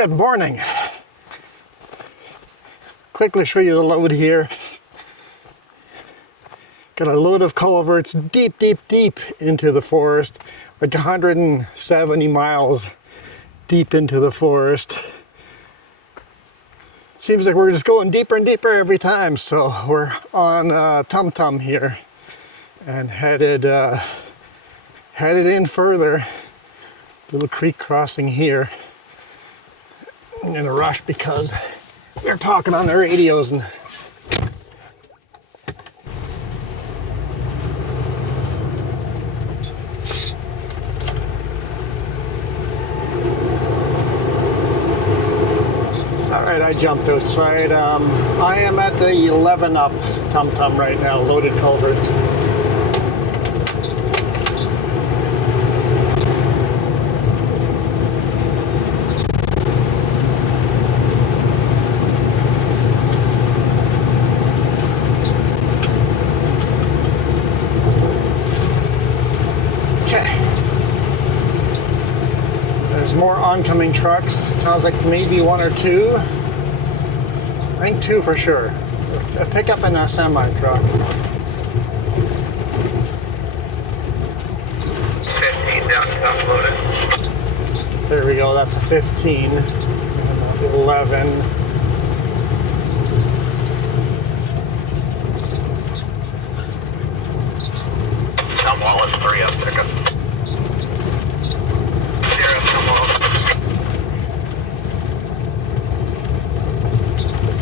Good morning. Quickly show you the load here. Got a load of culverts deep into the forest, like 170 miles deep into the forest. Seems like we're just going deeper and deeper every time, so we're on Tum Tum here and headed in further. Little creek crossing here. I'm in a rush because they're talking on the radios and Alright, I jumped outside. I am at the 11 up Tum Tum right now, loaded culverts. More oncoming trucks. It sounds like maybe one or two. I think two for sure. A pickup and a semi truck. 15 down loaded. There we go, that's a 15. 11. Tom Wallace 3 up pickup.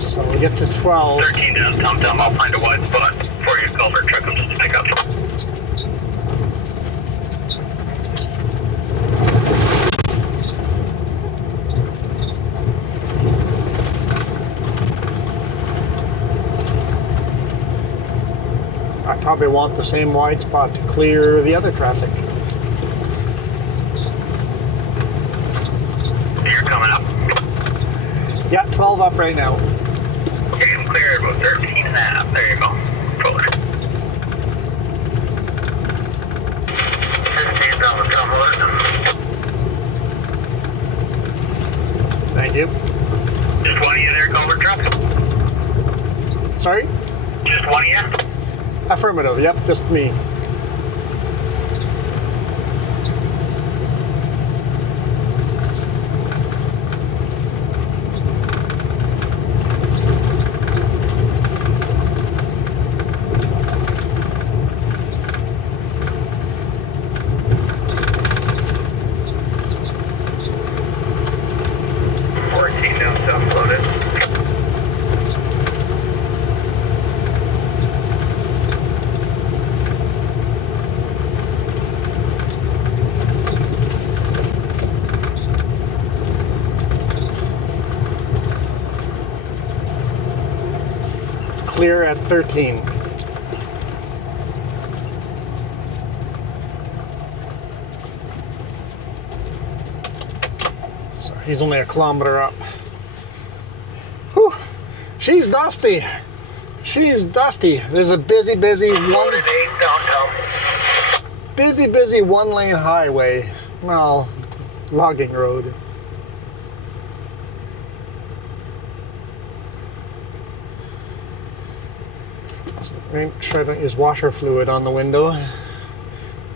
So we get to 12. 13 down, Tum Tum. I'll find a wide spot for your culvert truck comes to pick up. I probably want the same wide spot to clear the other traffic. You're coming up. Yeah, 12 up right now. Okay, I'm clear about 13 and a half. There you go. Fuller. 15 down with Tom loaded. Thank you. Just one of you there, culvert truck? Sorry? Just one of you? Affirmative, yep, just me. Clear at 13. So he's only a kilometer up. Whew. She's dusty. She's dusty. There's a busy one lane highway. Well, logging road. Make sure I don't use washer fluid on the window.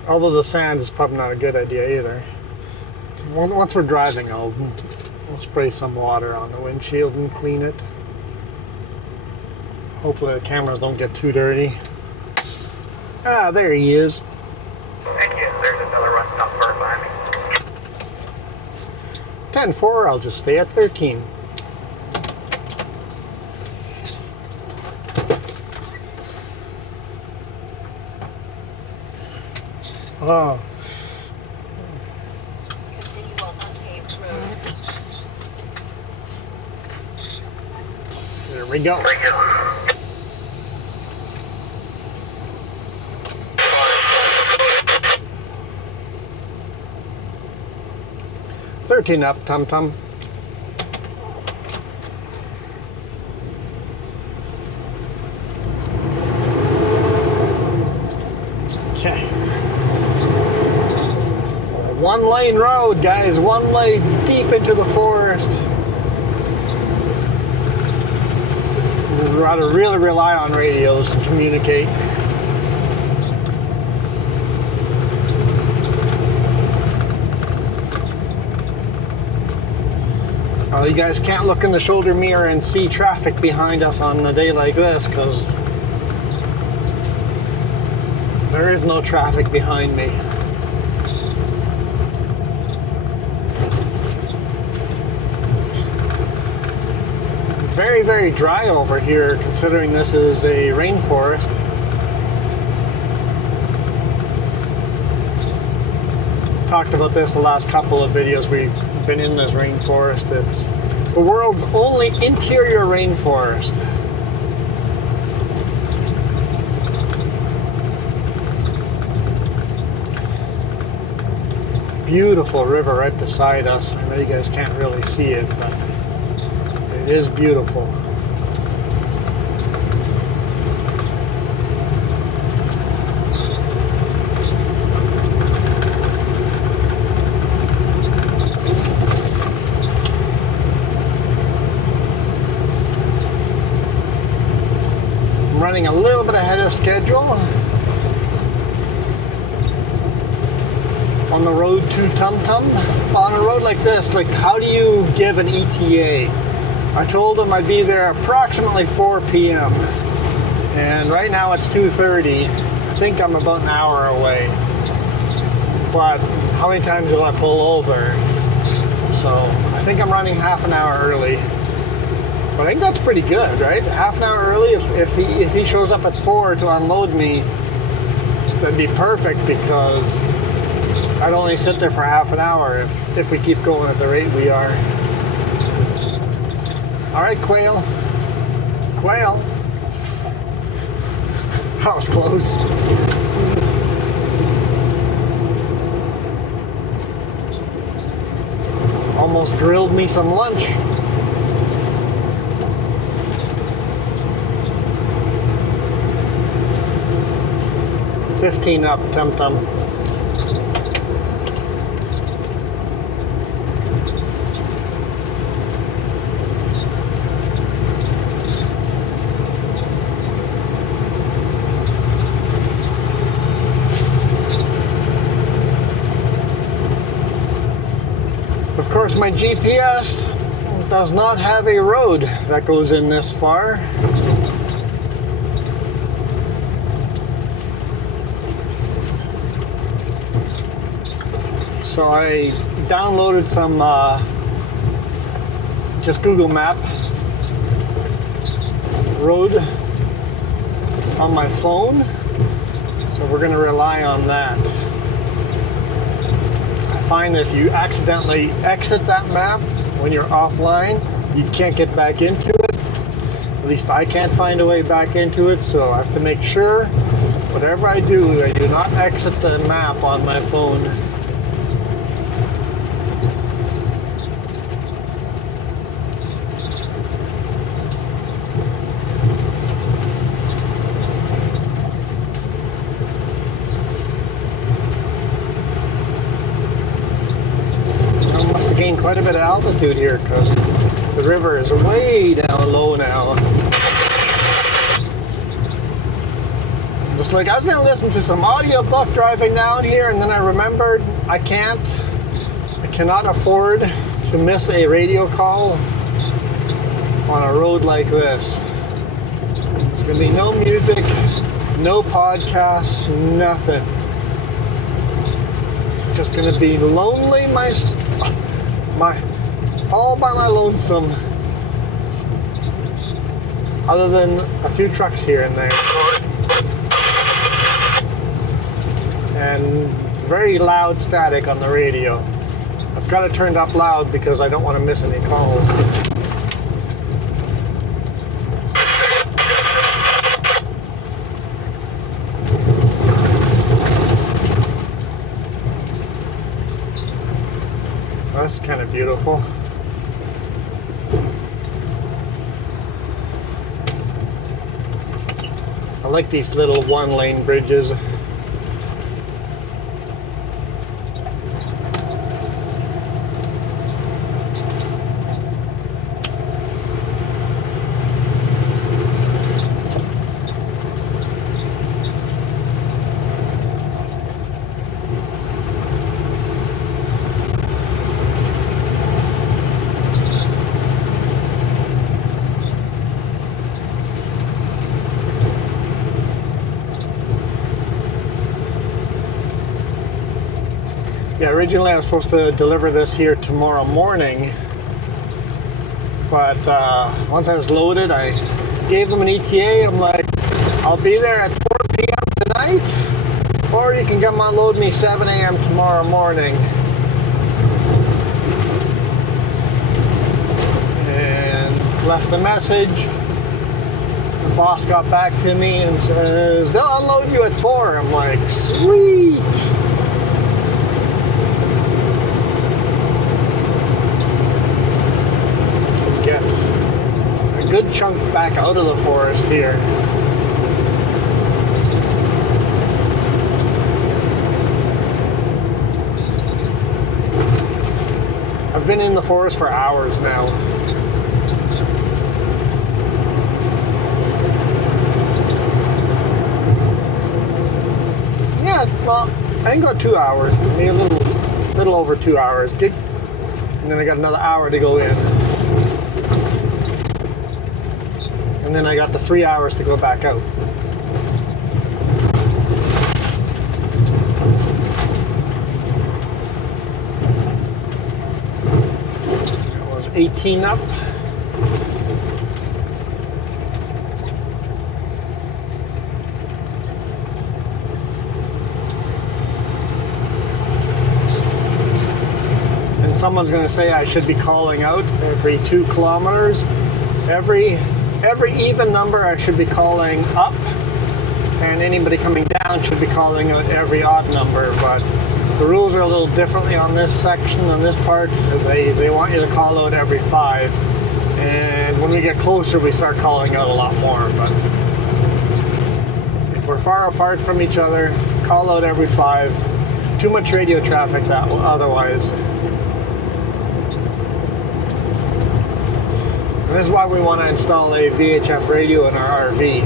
Although the sand is probably not a good idea either. Once we're driving, I'll spray some water on the windshield and clean it. Hopefully the cameras don't get too dirty. Ah, there he is. Thank you. There's another run stop car behind me. 10-4, I'll just stay at 13. Oh. Continue on unpaved road. There we go. Thank you. 13 up, Tum Tum. Okay. One lane road, guys. One lane deep into the forest. I'd rather really rely on radios to communicate. Well, you guys can't look in the shoulder mirror and see traffic behind us on a day like this, because there is no traffic behind me. Very, very dry over here, considering this is a rainforest. Talked about this the last couple of videos. We've been in this rainforest. It's the world's only interior rainforest. Beautiful river right beside us. I know you guys can't really see it, but it is beautiful. I'm running a little bit ahead of schedule on the road to Tum Tum. On a road like this, like, how do you give an ETA? I told them I'd be there approximately 4 p.m. and right now it's 2:30. I think I'm about an hour away. But how many times will I pull over? So I think I'm running half an hour early. But I think that's pretty good, right? Half an hour early. If he shows up at 4 to unload me, that'd be perfect, because I'd only sit there for half an hour if we keep going at the rate we are. All right, quail. Quail. That was close. Almost grilled me some lunch. $15 up, Tum Tum. Of course, my GPS does not have a road that goes in this far. So I downloaded some just Google Map road on my phone. So we're going to rely on that. Find that if you accidentally exit that map when you're offline, you can't get back into it. At least I can't find a way back into it, so I have to make sure whatever I do not exit the map on my phone. Quite a bit of altitude here, because the river is way down low now. Just like, I was gonna listen to some audiobook driving down here, and then I remembered I cannot afford to miss a radio call on a road like this. There's gonna be no music, no podcasts, nothing. It's just gonna be lonely, all by my lonesome, other than a few trucks here and there, and very loud static on the radio. I've got it turned up loud because I don't want to miss any calls. That's kind of beautiful. I like these little one-lane bridges. Yeah, originally I was supposed to deliver this here tomorrow morning, but once I was loaded, I gave them an ETA. I'm like, I'll be there at 4 p.m. tonight, or you can come unload me 7 a.m. tomorrow morning. And left a message. The boss got back to me and says, they'll unload you at 4. I'm like, sweet. Get a good chunk back out of the forest here. I've been in the forest for hours now. Yeah, well, I think about 2 hours, maybe a little over 2 hours. And then I got another hour to go in. And then I got the 3 hours to go back out. That was 18 up. And someone's going to say I should be calling out every 2 kilometers. Every even number I should be calling up, and anybody coming down should be calling out every odd number, but the rules are a little differently on this section, on this part. They want you to call out every 5, and when we get closer we start calling out a lot more, but if we're far apart from each other, call out every 5. Too much radio traffic that otherwise. And this is why we want to install a VHF radio in our RV.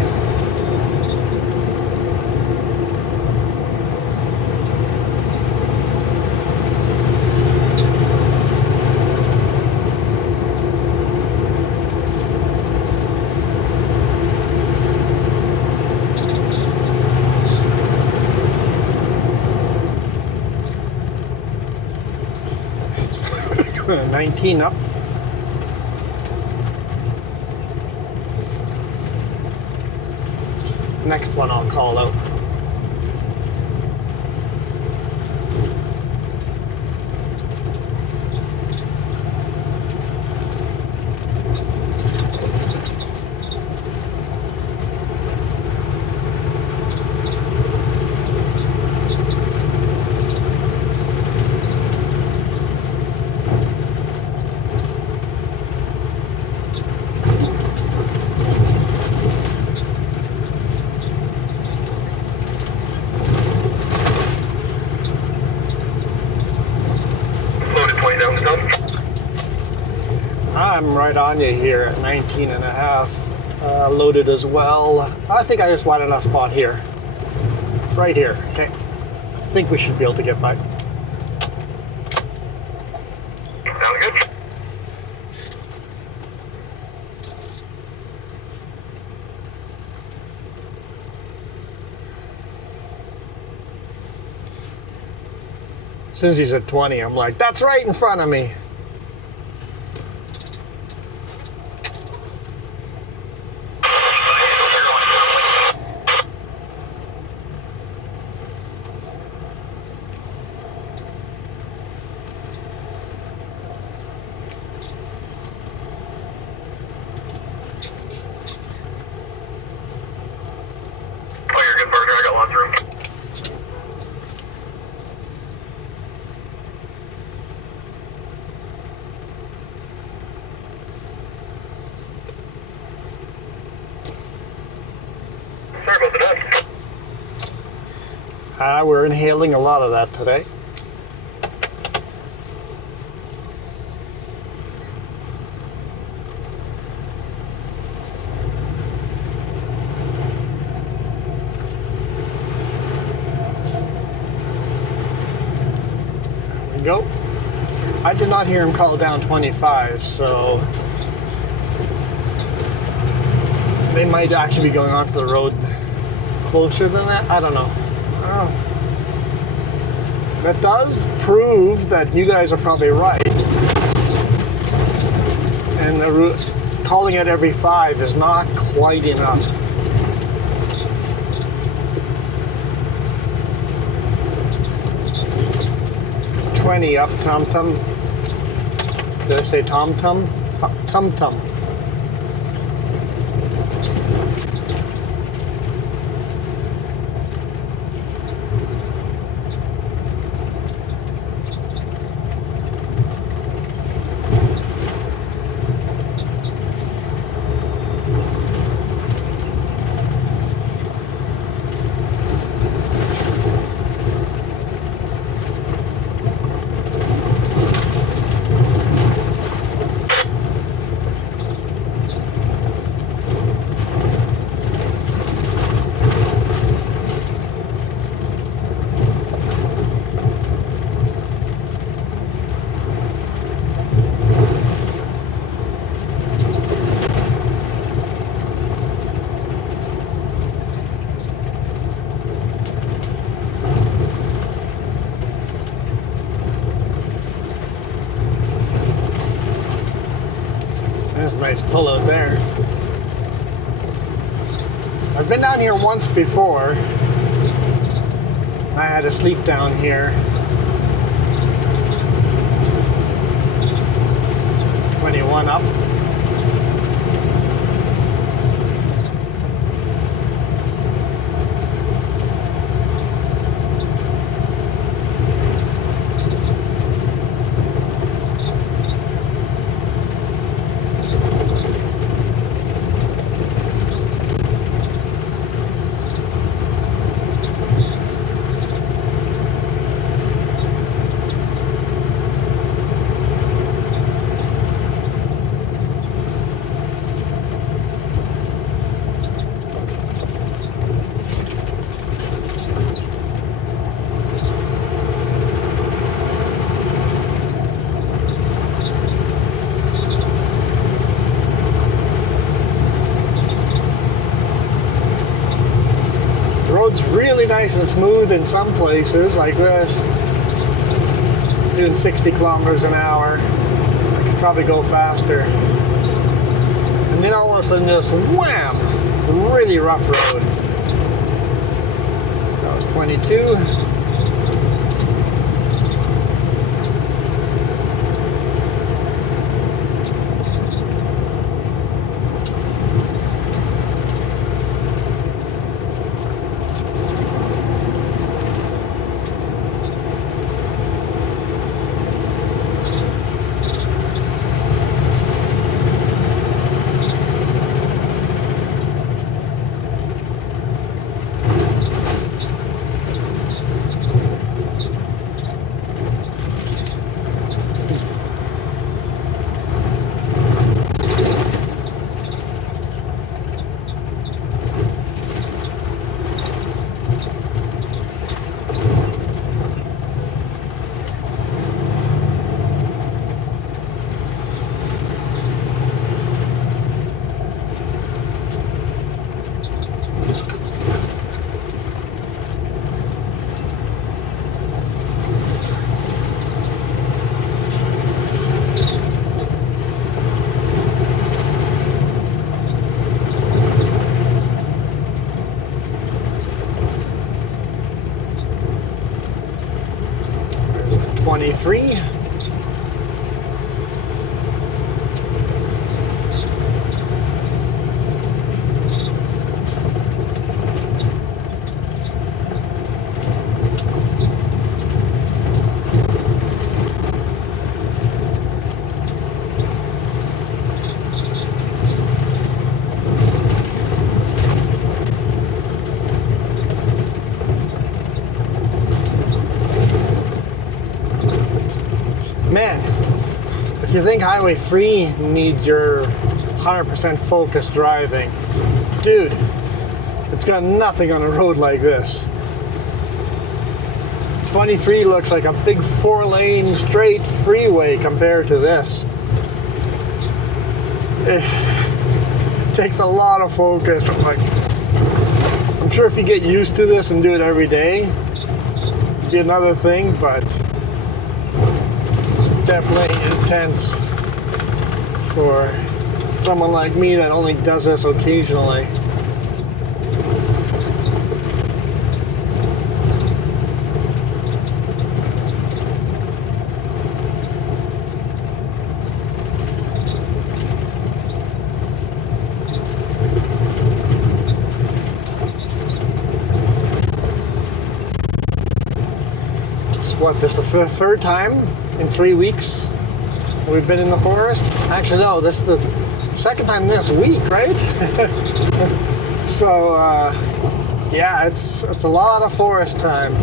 It's 19 up. Next one I'll call out. I'm right on you here at 19 and a half, loaded as well. I think I just want enough spot here, right here. Okay, I think we should be able to get by. Sound good? As soon as he said 20, I'm like, that's right in front of me. We're inhaling a lot of that today. There we go. I did not hear him call down 25, so they might actually be going onto the road closer than that. I don't know. That does prove that you guys are probably right. And calling it every 5 is not quite enough. Up Tum Tum. Did I say Tom Tum? Tum Tum. There's a nice pull out there. I've been down here once before. I had to sleep down here. 21 up. Road's really nice and smooth in some places, like this. Doing 60 kilometers an hour. I could probably go faster. And then all of a sudden, just wham! Really rough road. That was 22. There's 23. Man, if you think Highway 3 needs your 100% focused driving, dude, it's got nothing on a road like this. 23 looks like a big 4-lane straight freeway compared to this. It takes a lot of focus. I'm sure if you get used to this and do it every day, be another thing, but it's definitely intense for someone like me that only does this occasionally. What, this is the third time in 3 weeks we've been in the forest? Actually, no, this is the second time this week, right? So, yeah, it's a lot of forest time.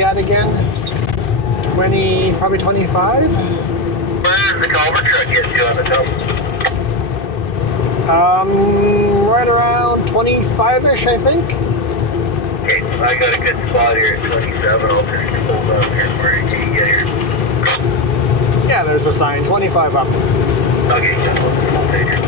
At again? 20, probably 25? Where's the culvert truck get to on the top? Right around 25-ish, I think. Okay, so I got a good spot here at 27. I'll turn you hold up here where you can get here. Yeah, there's a sign, 25 up. Okay, yeah, I'll take it.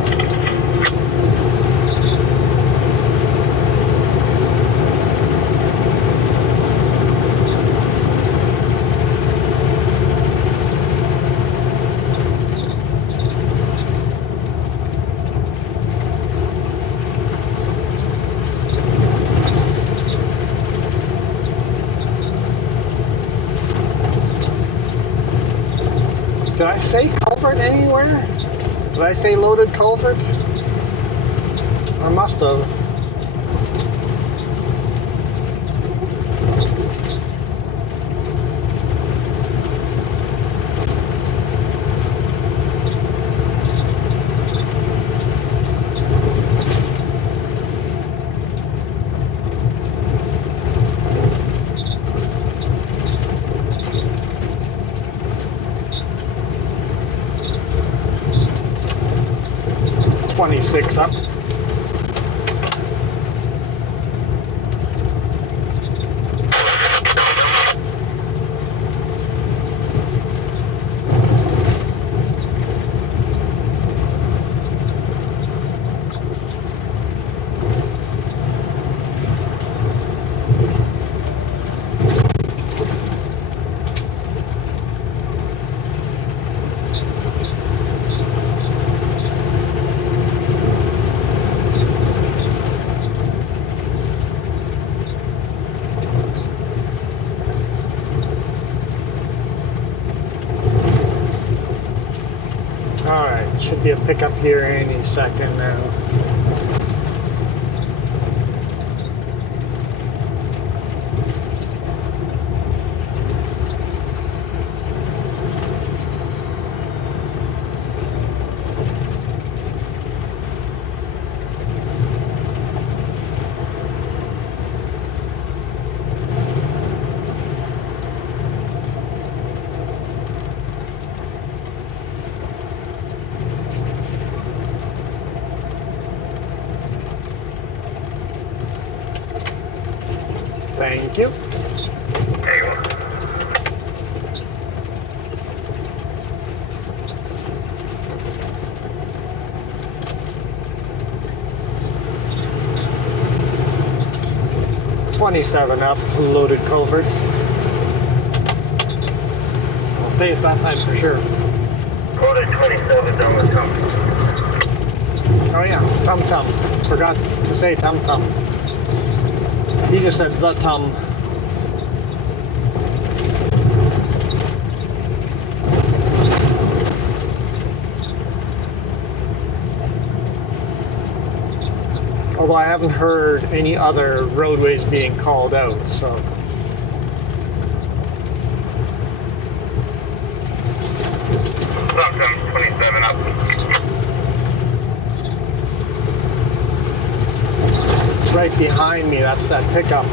Did I say culvert anywhere? Did I say loaded culvert? I must have. Six up. Should be a pickup here any second now. Thank you. There you go. $27 up, loaded culverts. I'll stay at that time for sure. Quoted 27 down the Tum. Oh yeah, Tum Tum. Forgot to say Tum Tum. He just said the Tum. Although I haven't heard any other roadways being called out, so. Welcome, 27 up. Right behind me, that's that pickup.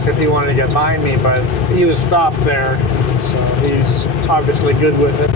asked if he wanted to get by me, but he was stopped there, so he's obviously good with it.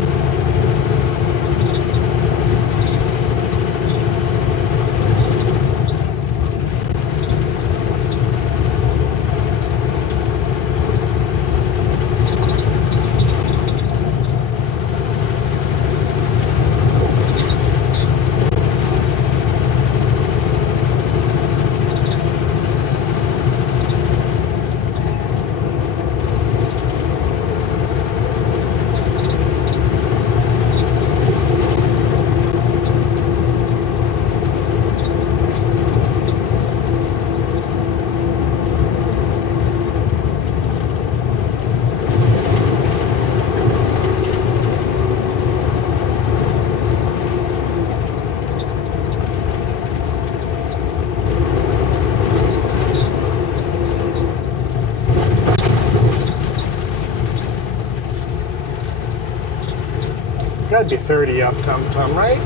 Gotta be 30 up, Tum Tum, right?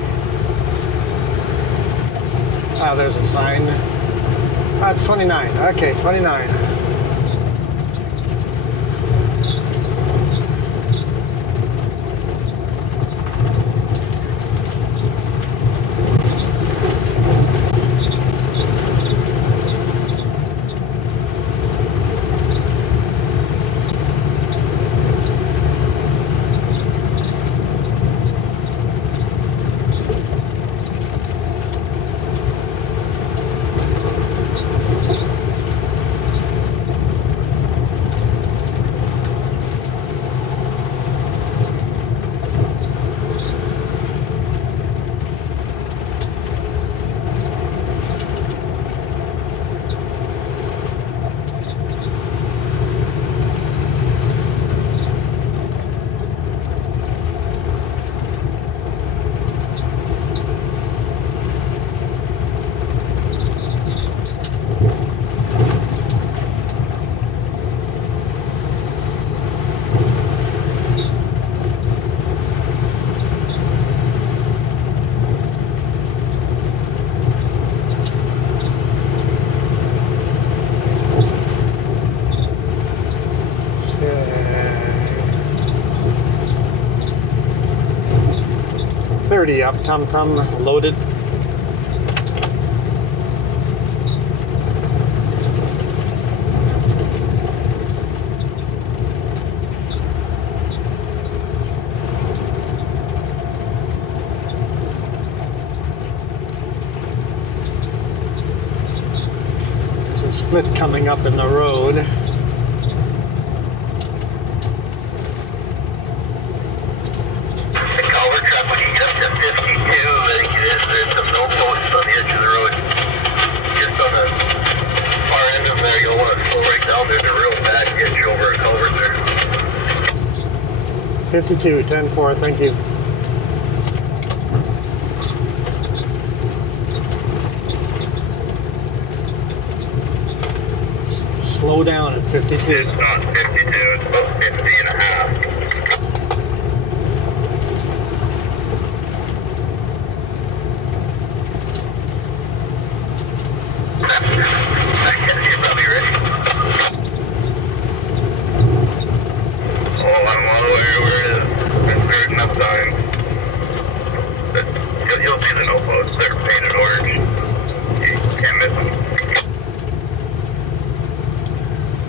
Ah, there's a sign. Ah, it's 29. Okay, 29. Up, Tum Tum loaded. There's a split coming up in the road. There's a real bad ditch over a culvert there. 52, 10-4, thank you. Slow down at 52. It's not 52, it's about 50 and a half. I guess you're probably ready. Oh, I'm all the way where it is. There's good enough time. You'll see the no posts. They're painted orange. You can't miss them.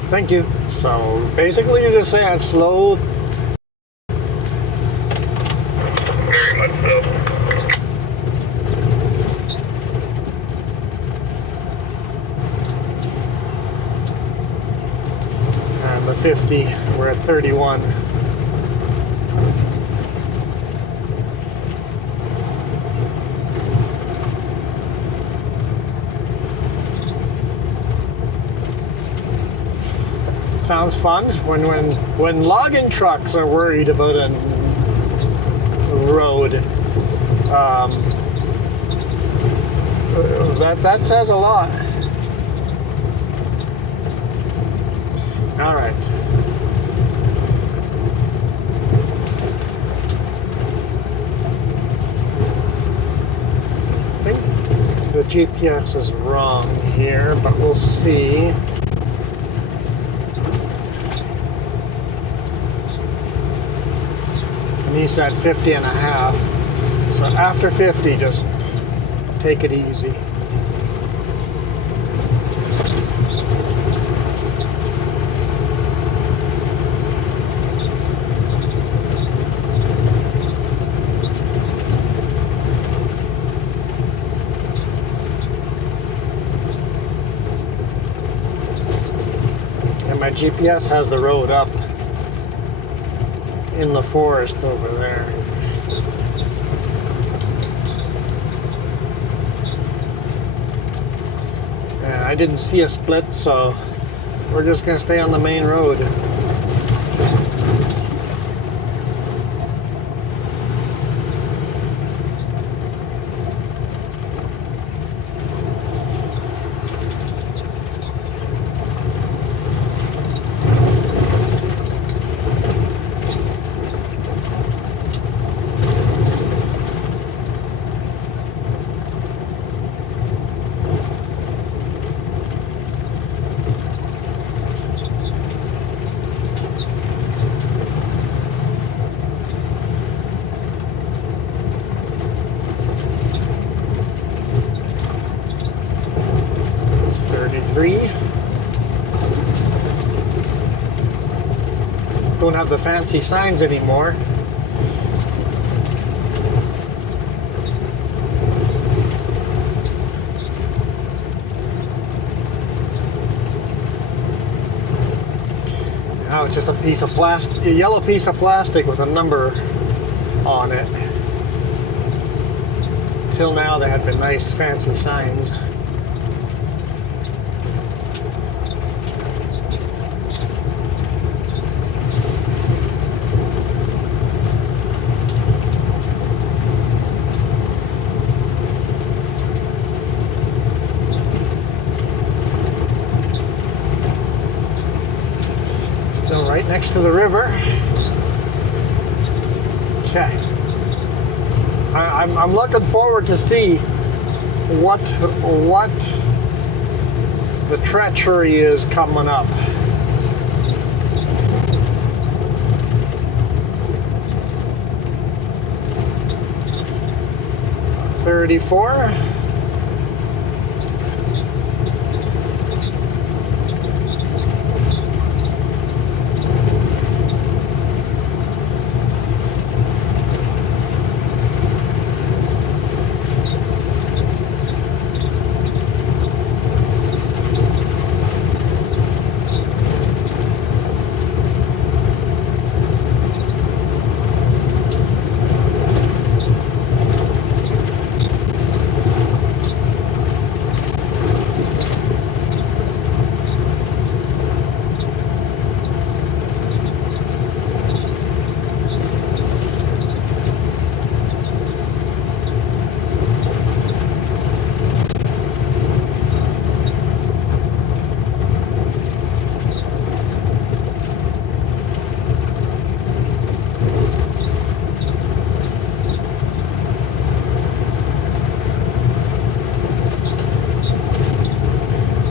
Thank you. So basically you're just saying slow. Very much so. And the 50, we're at 31. Sounds fun when logging trucks are worried about a road. That says a lot. All right. I think the GPS is wrong here, but we'll see. And he said 50 and a half. So after 50, just take it easy. And my GPS has the road up in the forest over there. And I didn't see a split, so we're just gonna stay on the main road. Don't have the fancy signs anymore. Now it's just a piece of plastic, a yellow piece of plastic with a number on it. Till now they had been nice fancy signs. Right next to the river. Okay. I'm looking forward to see what the treachery is coming up. 34.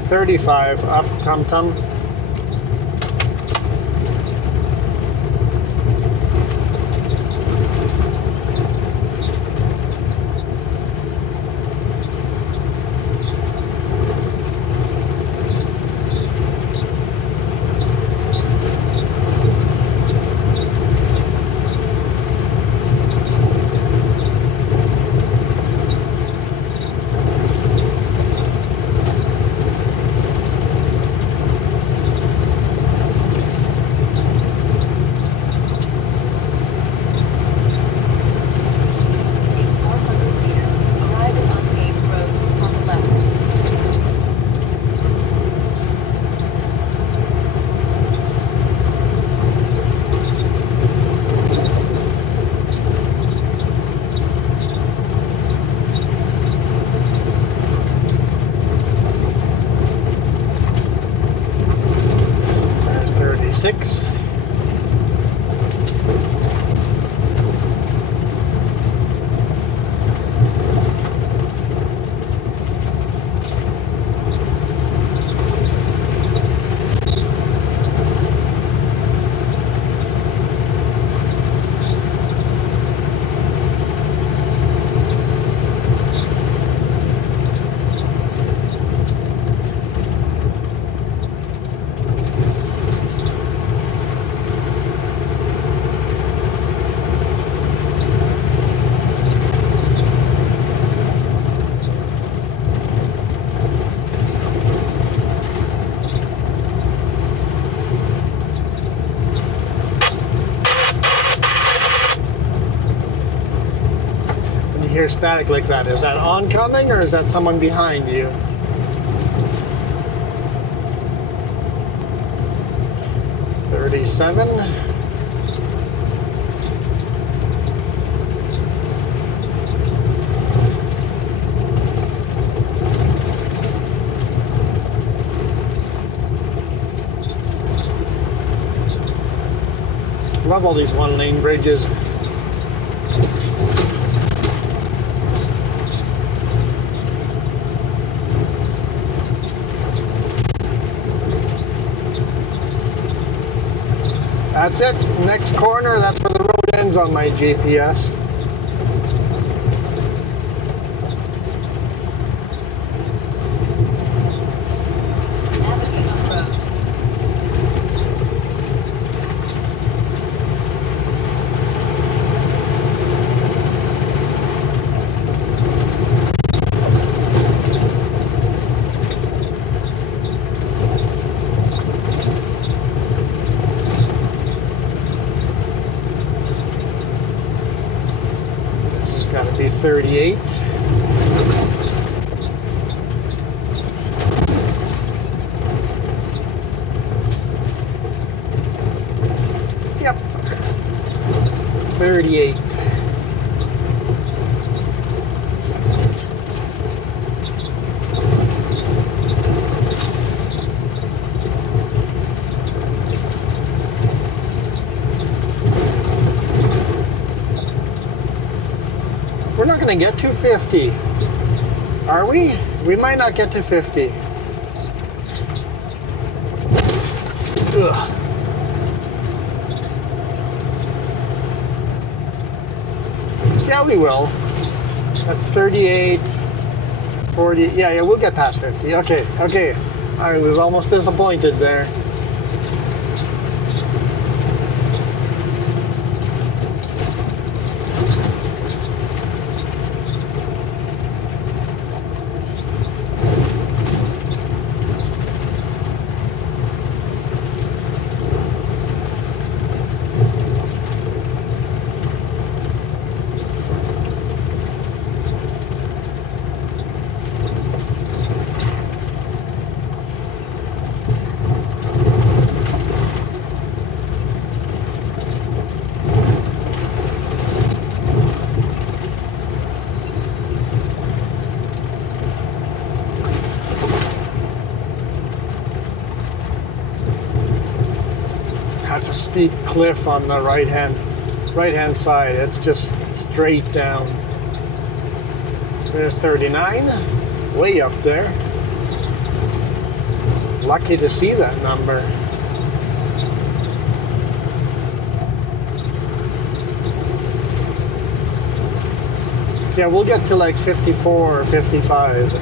$35 up, Tum Tum. Six. hear static like that? Is that oncoming or is that someone behind you? $37. Love all these one-lane bridges. That's it. Next corner, that's where the road ends on my GPS. Navigate on road. This has got to be 38. Yep. 38. We're not going to get to 50, are we? We might not get to 50. Ugh. Yeah, we will. That's 38, 40. Yeah, we'll get past 50. Okay. I was almost disappointed there. That's a steep cliff on the right hand side. It's just straight down. There's 39, way up there. Lucky to see that number. Yeah, we'll get to like 54 or 55.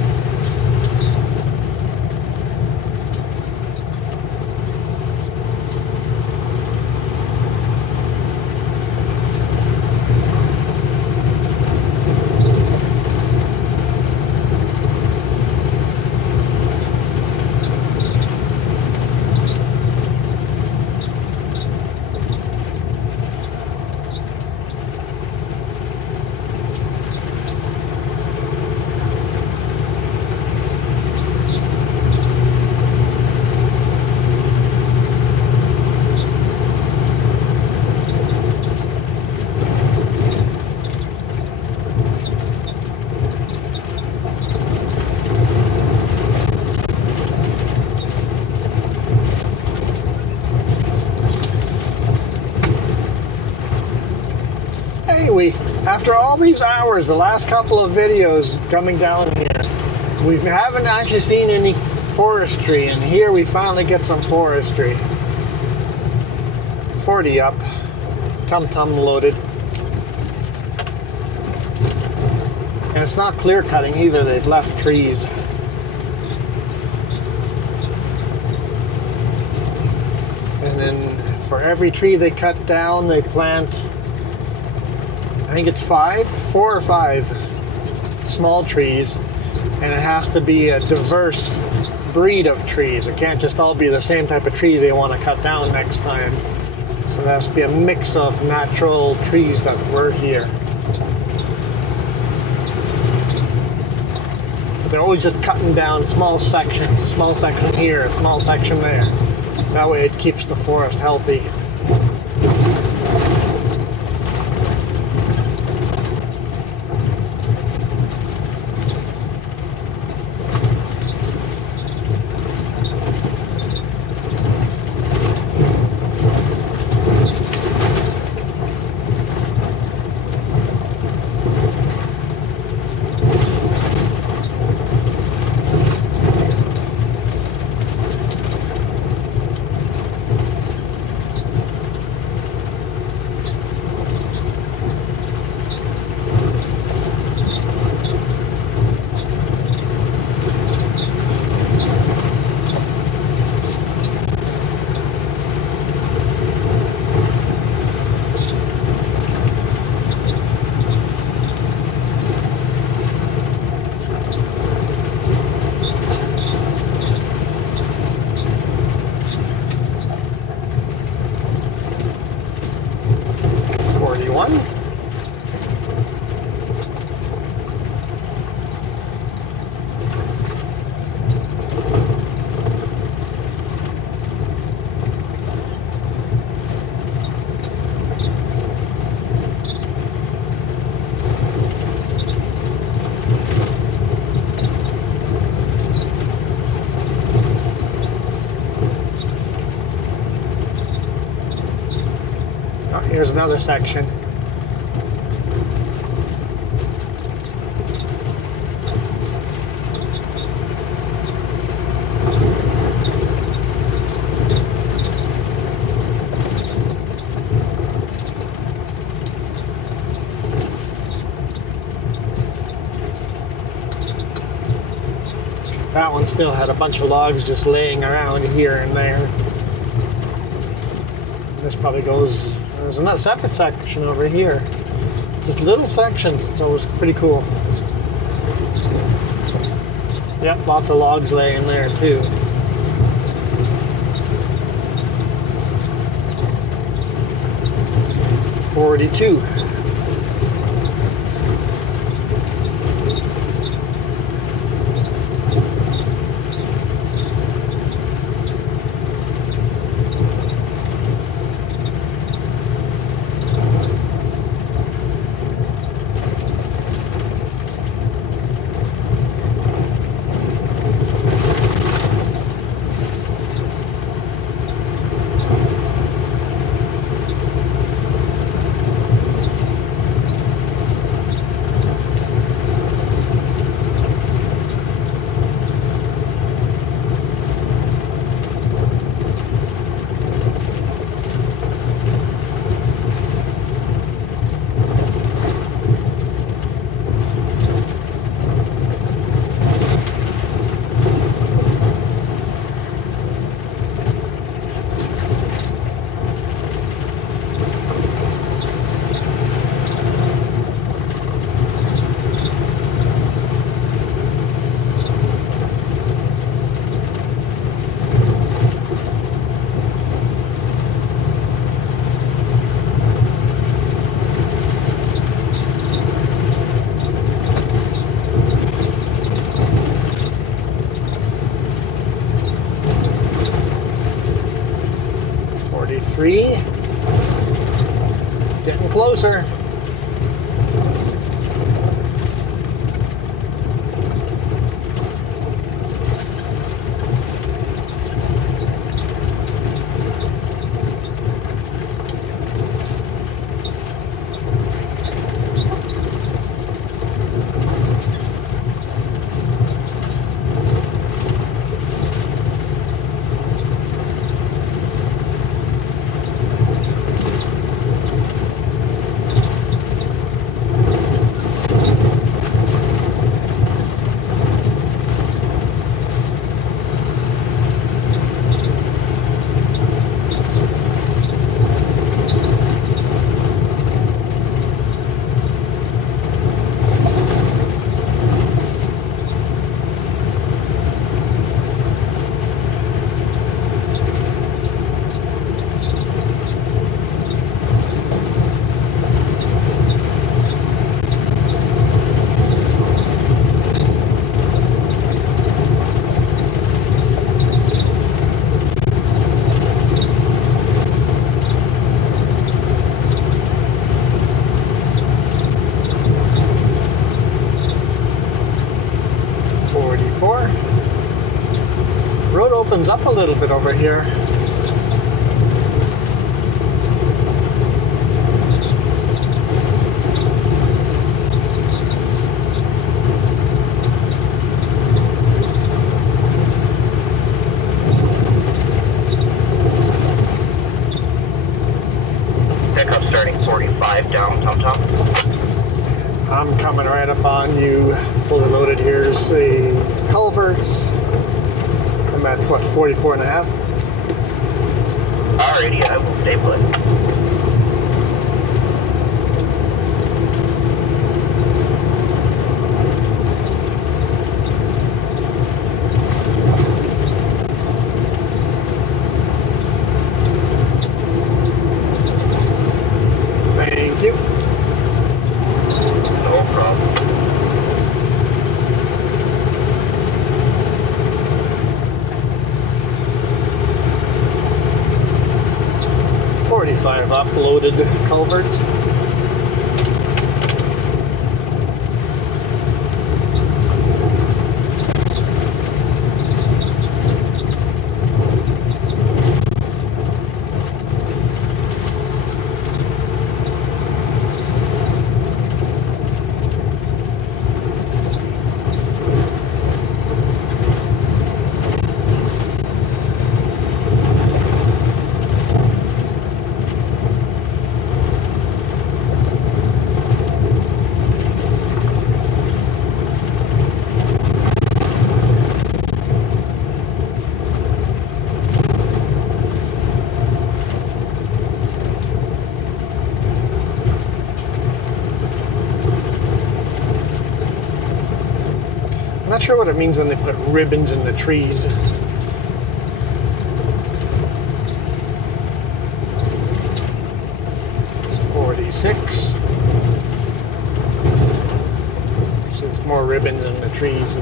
After all these hours, the last couple of videos coming down here, we haven't actually seen any forestry, and here we finally get some forestry. 40 up, Tum Tum loaded. And it's not clear cutting either, they've left trees. And then for every tree they cut down, they plant, I think it's 4 or 5 small trees, and it has to be a diverse breed of trees. It can't just all be the same type of tree they want to cut down next time. So there has to be a mix of natural trees that were here. They're always just cutting down small sections, a small section here, a small section there. That way it keeps the forest healthy. Here's another section. That one still had a bunch of logs just laying around here and there. This probably goes. There's a separate section over here. Just little sections, so it was pretty cool. Yep, lots of logs laying there too. $42. Getting closer. opens up a little bit over here. Pickup starting 45 down, Tum Tum. I'm coming right up on you, fully loaded. Here's the culverts. I'm at what, 44 and a half? Alrighty, I will stay put. Thank you. No problem. 45 uploaded culverts. I'm not sure what it means when they put ribbons in the trees. It's 46. So there's more ribbons in the trees.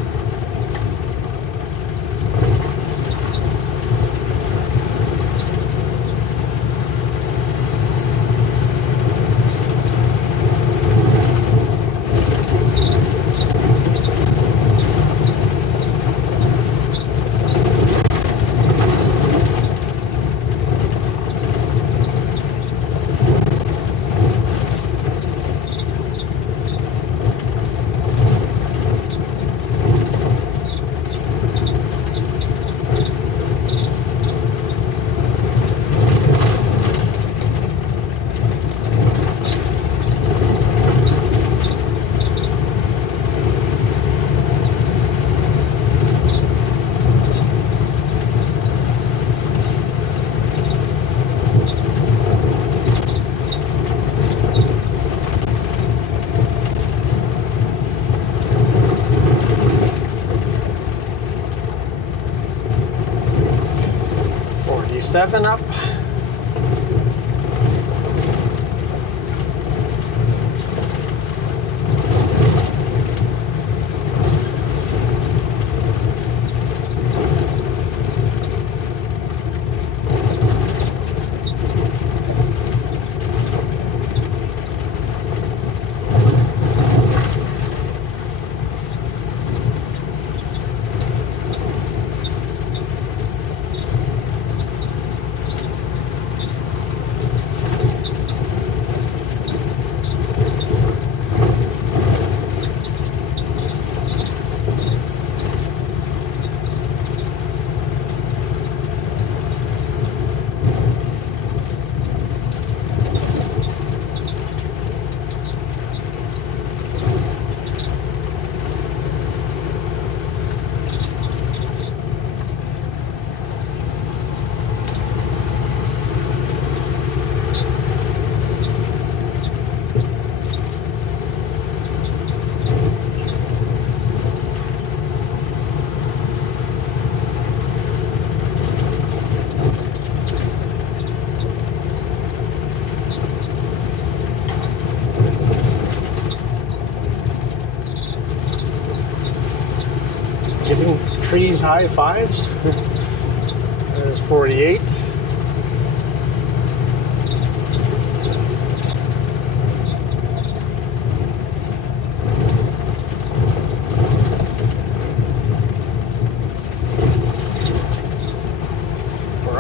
Seven up. Giving trees high fives. There's 48.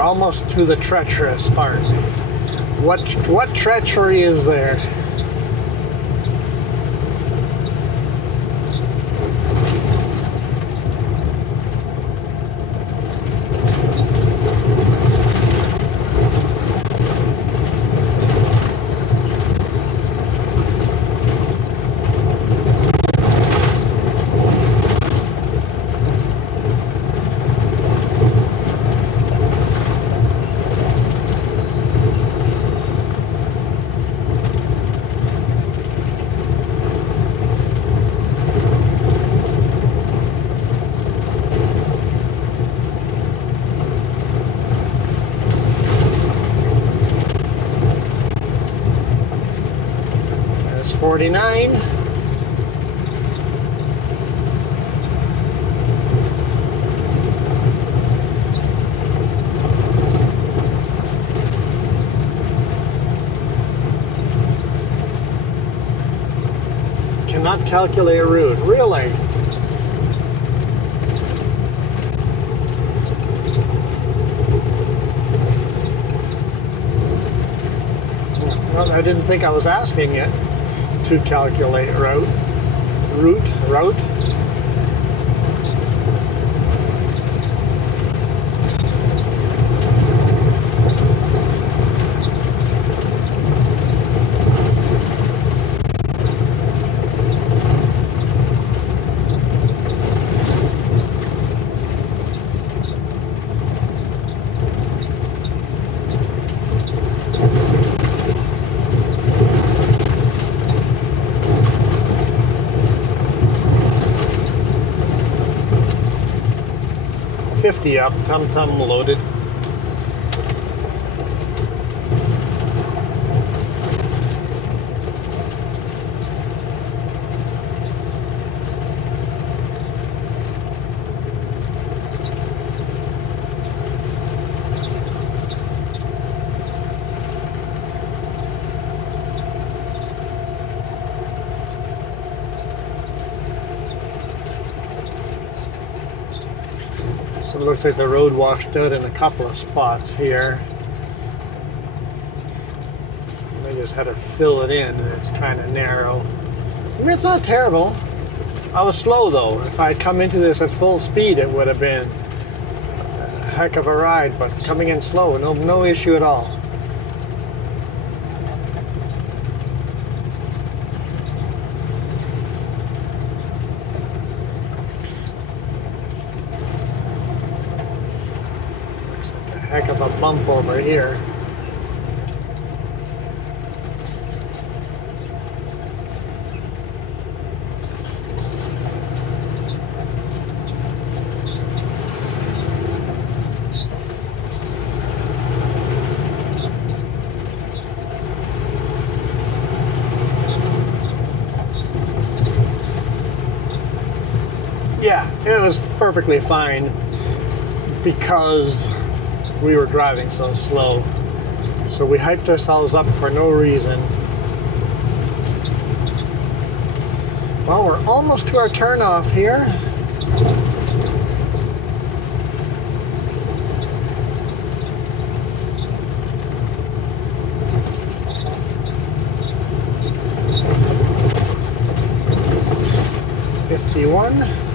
almost to the treacherous part. What treachery is there? There's 49. Cannot calculate a route. Really? Well, I didn't think I was asking it to calculate route. 50 up, Tum Tum loaded. So it looks like the road washed out in a couple of spots here. They just had to fill it in, and it's kind of narrow. I mean, it's not terrible. I was slow though. If I had come into this at full speed, it would have been a heck of a ride, but coming in slow, no issue at all. Heck of a bump over here. Yeah, it was perfectly fine because we were driving so slow. So we hyped ourselves up for no reason. Well, we're almost to our turnoff here. '51.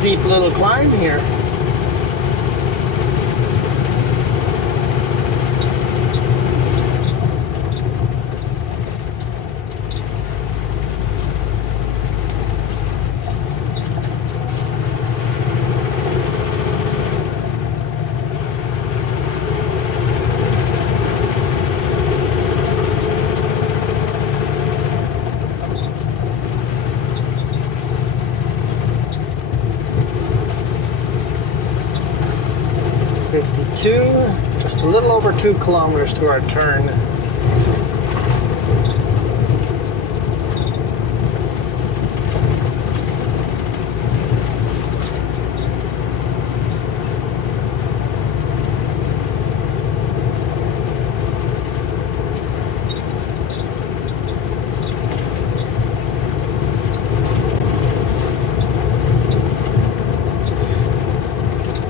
Steep little climb here. 52, just a little over 2 kilometers to our turn.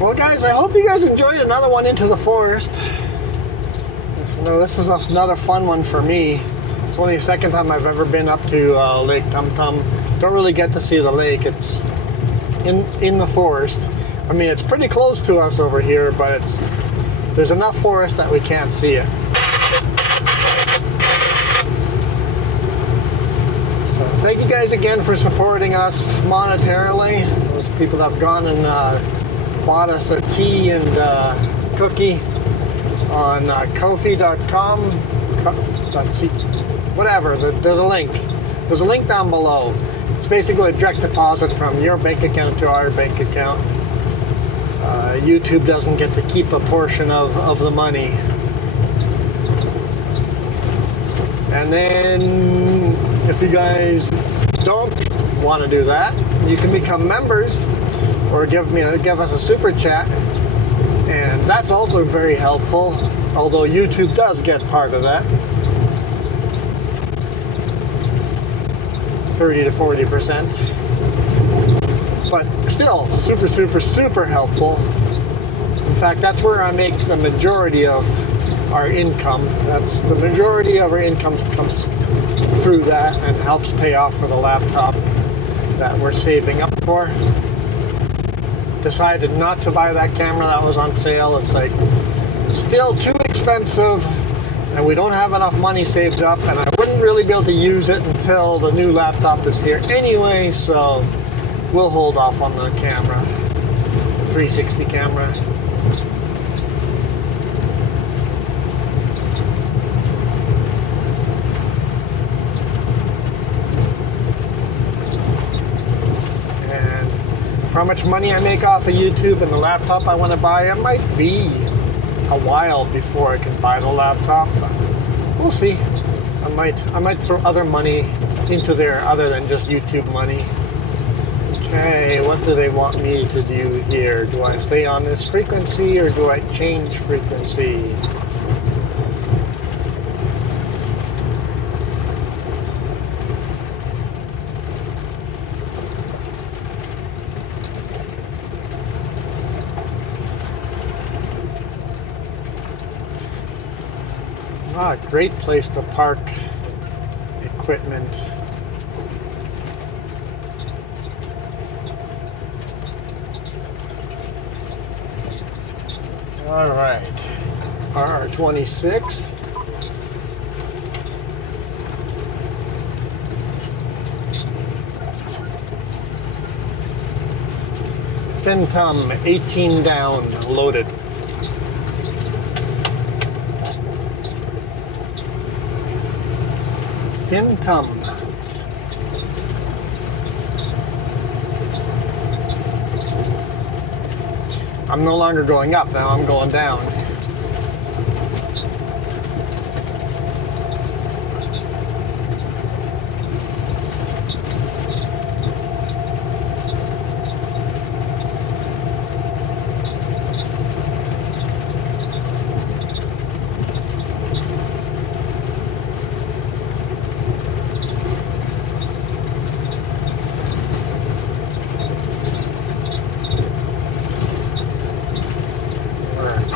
Well guys, I hope you guys enjoyed another one into the forest. You know, this is another fun one for me. It's only the second time I've ever been up to Lake Tum Tum. Don't really get to see the lake. It's in the forest. I mean, it's pretty close to us over here, but there's enough forest that we can't see it. So thank you guys again for supporting us monetarily. Those people that have gone and bought us a tea and cookie on Ko-fi.com. Whatever, there's a link. There's a link down below. It's basically a direct deposit from your bank account to our bank account. YouTube doesn't get to keep a portion of the money. And then if you guys don't want to do that, you can become members or give us a super chat, and that's also very helpful, although YouTube does get part of that, 30 to 40%, but still super helpful. In fact, that's where I make the majority of our income. That's the majority of our income comes through that and helps pay off for the laptop that we're saving up for. Decided not to buy that camera that was on sale. It's like still too expensive, and we don't have enough money saved up, and I wouldn't really be able to use it until the new laptop is here anyway, so we'll hold off on the camera, the 360 camera. How much money I make off of YouTube and the laptop I want to buy, it might be a while before I can buy the laptop, but we'll see. I might throw other money into there other than just YouTube money. Okay, what do they want me to do here? Do I stay on this frequency or do I change frequency? Ah, great place to park equipment. All right, R26. Tum 18 down, loaded. Tum. I'm no longer going up now, I'm going down.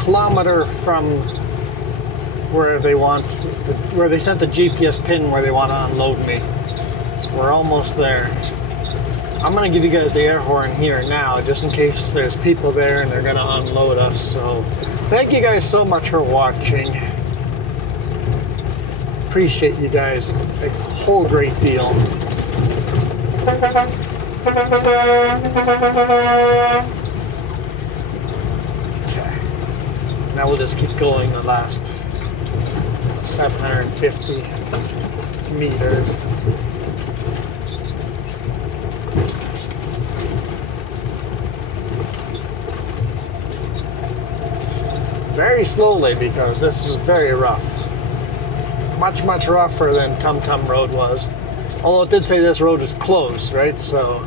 Kilometer from where they sent the GPS pin where they want to unload me. So we're almost there. I'm gonna give you guys the air horn here now, just in case there's people there and they're gonna unload us. So thank you guys so much for watching. Appreciate you guys a whole great deal. Now we'll just keep going the last 750 meters. very slowly because this is very rough. Much, much rougher than Tum Tum Road was. Although it did say this road is closed, right? So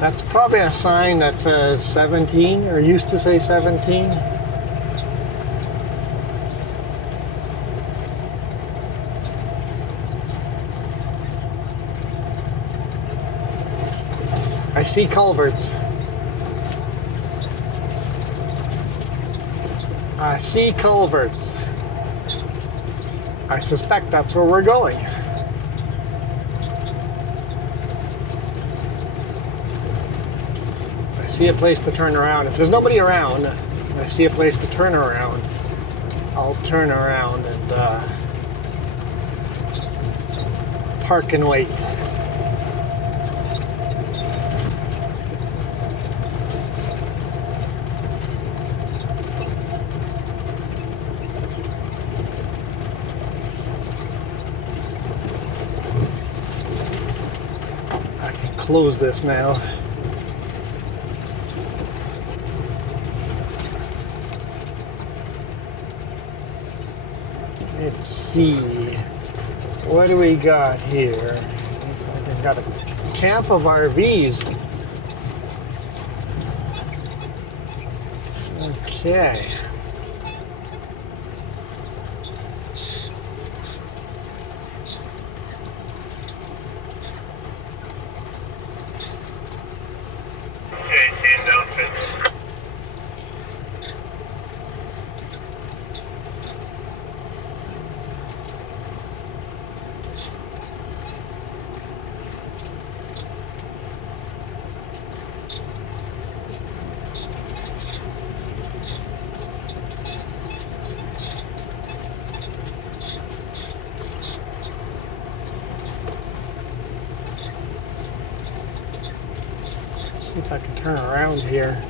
that's probably a sign that says 17, or used to say 17. I see culverts. I see culverts. I suspect that's where we're going. I see a place to turn around. If there's nobody around, and I see a place to turn around, I'll turn around and park and wait. Close this now. Let's see. What do we got here? Looks like we've got a camp of RVs. Okay. See if I can turn around here.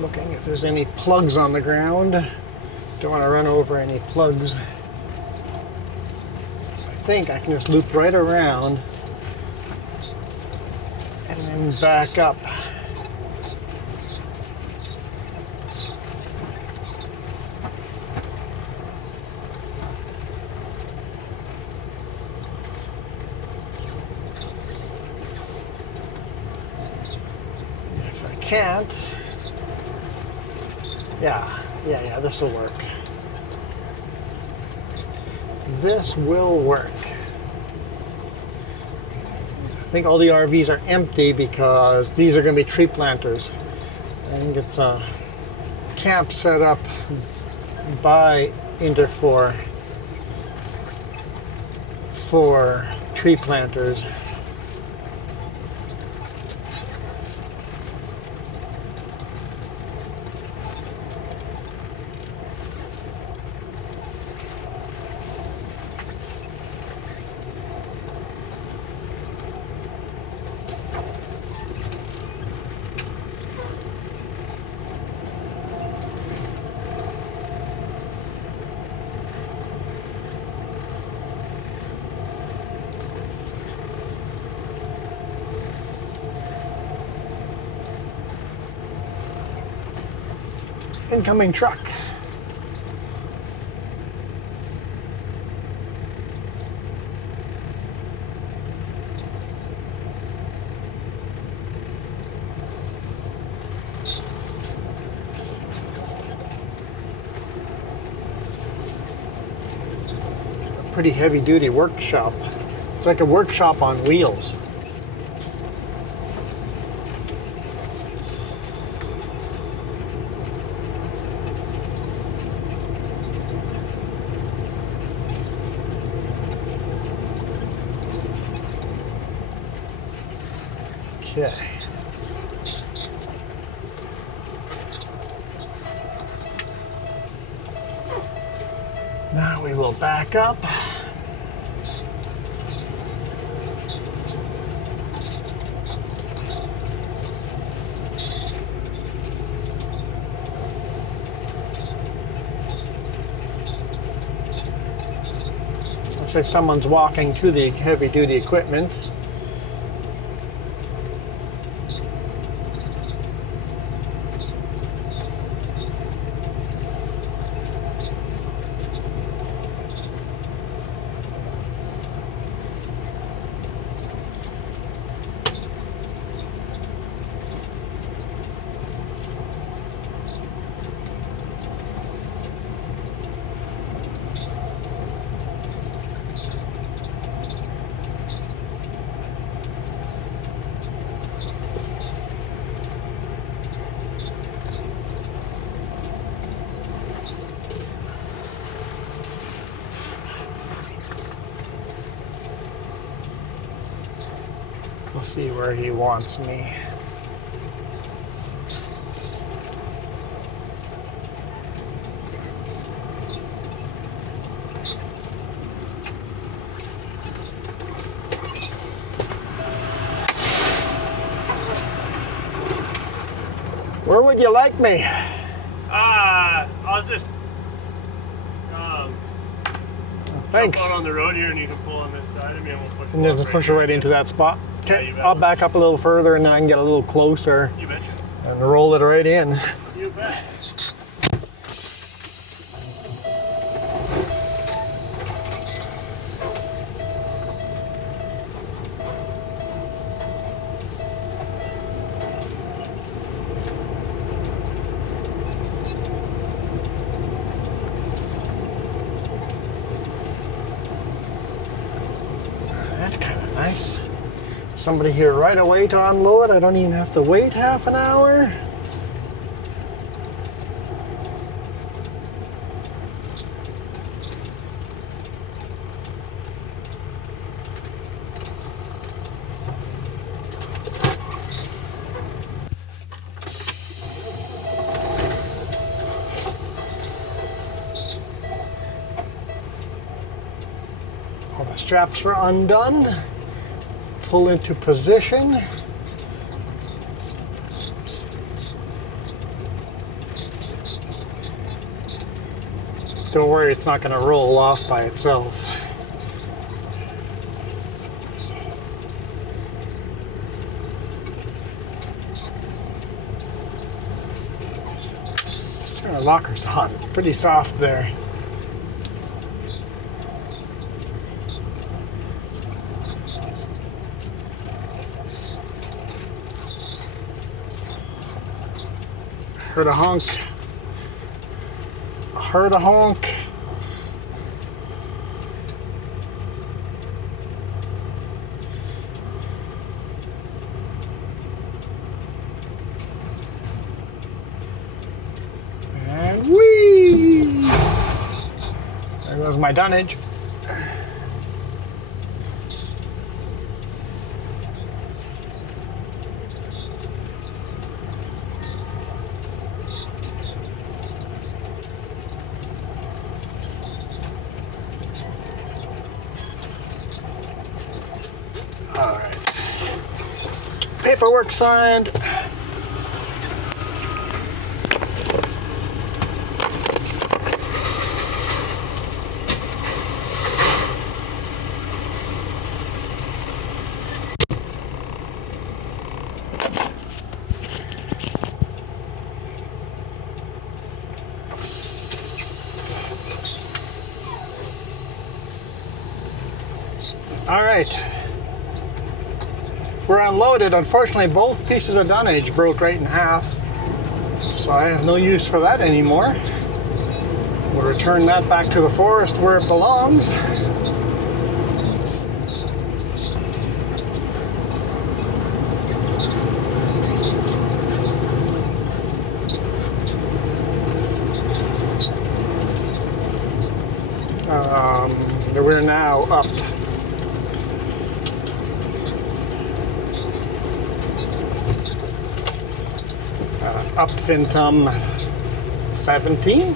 Looking if there's any plugs on the ground. Don't want to run over any plugs. I think I can just loop right around and then back up. If I can't, yeah, this will work. This will work. I think all the RVs are empty because these are going to be tree planters. I think it's a camp set up by Interfor for tree planters. Incoming truck. pretty heavy duty workshop. It's like a workshop on wheels. Okay. Now we will back up. Looks like someone's walking to the heavy duty equipment. We'll see where he wants me. Where would you like me? I'll just Thanks. pull on the road here, and you can pull on this side of me, and we'll push. And then just push it right into that spot. Yeah, Okay, you bet. I'll back up a little further and then I can get a little closer You betcha. and roll it right in. You bet. That's kind of nice. Somebody here right away to unload. I don't even have to wait half an hour. All the straps are undone. Pull into position. Don't worry, it's not going to roll off by itself. Let's turn our lockers on. Pretty soft there. Heard a honk. Heard a honk. And whee! There goes my dunnage. All right. Paperwork signed. All right. We're unloaded. Unfortunately, both pieces of dunnage broke right in half, so I have no use for that anymore. We'll return that back to the forest where it belongs. now up. Up Tum 17.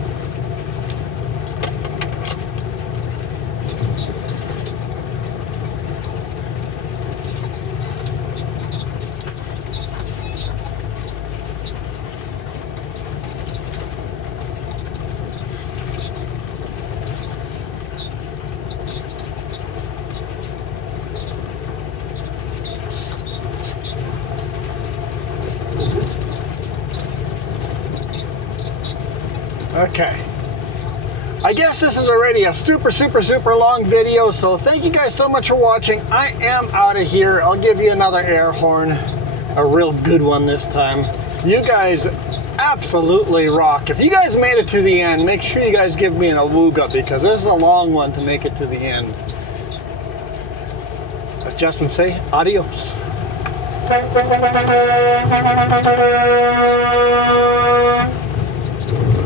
Okay, I guess this is already a super long video, so thank you guys so much for watching. I am out of here. I'll give you another air horn, a real good one this time. You guys absolutely rock. If you guys made it to the end, make sure you guys give me an awooga, because this is a long one to make it to the end. As Justin say, adios.